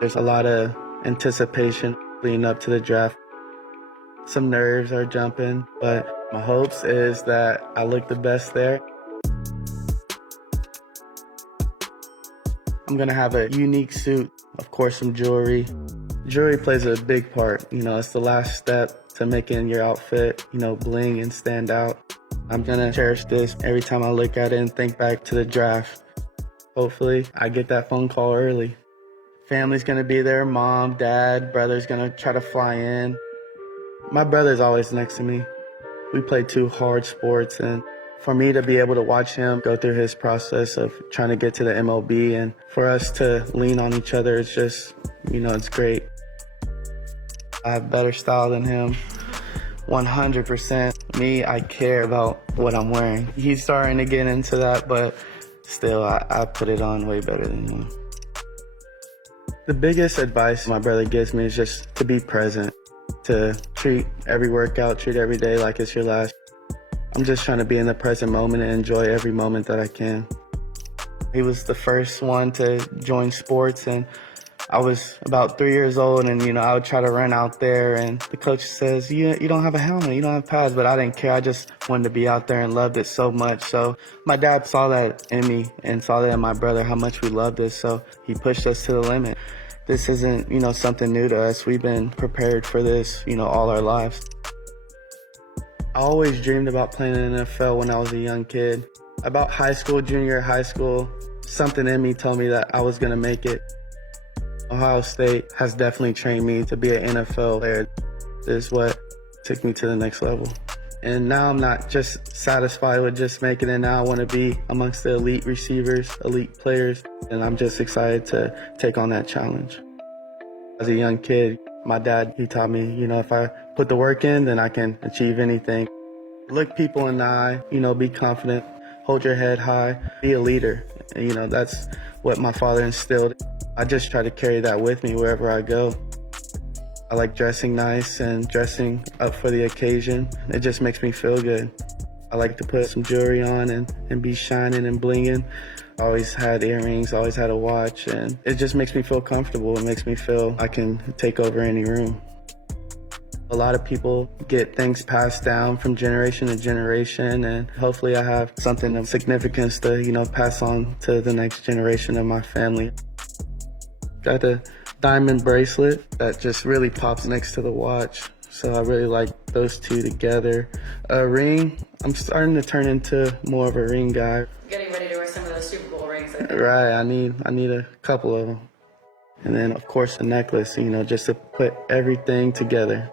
There's a lot of anticipation leading up to the draft. Some nerves are jumping, but my hopes is that I look the best there. I'm gonna have a unique suit, of course some jewelry. Jewelry plays a big part, it's the last step to making your outfit, bling and stand out. I'm gonna cherish this every time I look at it and think back to the draft. Hopefully I get that phone call early. Family's gonna be there, mom, dad, brother's gonna try to fly in. My brother's always next to me. We play two hard sports, and for me to be able to watch him go through his process of trying to get to the MLB and for us to lean on each other, it's just, it's great. I have better style than him, 100%. Me, I care about what I'm wearing. He's starting to get into that, but still, I put it on way better than him. The biggest advice my brother gives me is just to be present, to treat every workout, treat every day like it's your last. I'm just trying to be in the present moment and enjoy every moment that I can. He was the first one to join sports, and I was about 3 years old, and I would try to run out there, and the coach says, you don't have a helmet, you don't have pads, but I didn't care. I just wanted to be out there and loved it so much. So my dad saw that in me and saw that in my brother, how much we loved it, so he pushed us to the limit. This isn't, something new to us. We've been prepared for this, all our lives. I always dreamed about playing in the NFL when I was a young kid. About high school, junior high school, something in me told me that I was gonna make it. Ohio State has definitely trained me to be an NFL player. This is what took me to the next level. And now I'm not just satisfied with just making it. Now I want to be amongst the elite receivers, elite players, and I'm just excited to take on that challenge. As a young kid, my dad, he taught me, if I put the work in, then I can achieve anything. Look people in the eye, be confident, hold your head high, be a leader. And, that's what my father instilled. I just try to carry that with me wherever I go. I like dressing nice and dressing up for the occasion. It just makes me feel good. I like to put some jewelry on and be shining and blinging. I always had earrings, always had a watch, and it just makes me feel comfortable. It makes me feel I can take over any room. A lot of people get things passed down from generation to generation, and hopefully I have something of significance to, pass on to the next generation of my family. Got the diamond bracelet that just really pops next to the watch, so I really like those two together. A ring, I'm starting to turn into more of a ring guy. Getting ready to wear some of those Super Bowl rings. Right, I need a couple of them. And then of course a necklace, just to put everything together.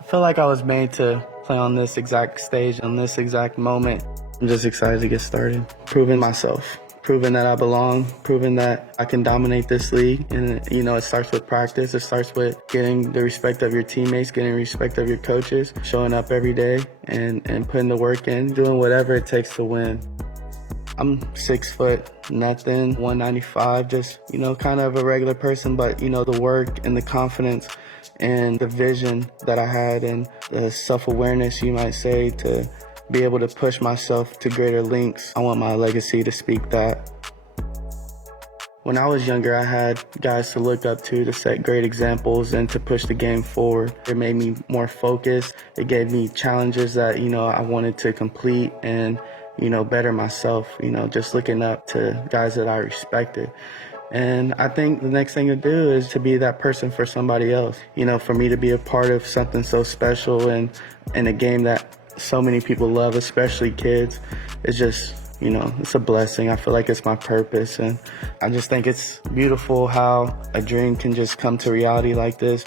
I feel like I was made to play on this exact stage, on this exact moment. I'm just excited to get started, proving myself. Proving that I belong, proving that I can dominate this league. And, it starts with practice. It starts with getting the respect of your teammates, getting respect of your coaches, showing up every day and putting the work in, doing whatever it takes to win. I'm 6 foot, nothing, 195, just, kind of a regular person, but, the work and the confidence and the vision that I had and the self-awareness, you might say, to be able to push myself to greater lengths. I want my legacy to speak that. When I was younger, I had guys to look up to set great examples and to push the game forward. It made me more focused. It gave me challenges that, I wanted to complete and, better myself, just looking up to guys that I respected. And I think the next thing to do is to be that person for somebody else. For me to be a part of something so special and in a game that so many people love, especially kids, it's just, it's a blessing. I feel like it's my purpose, and I just think it's beautiful how a dream can just come to reality like this.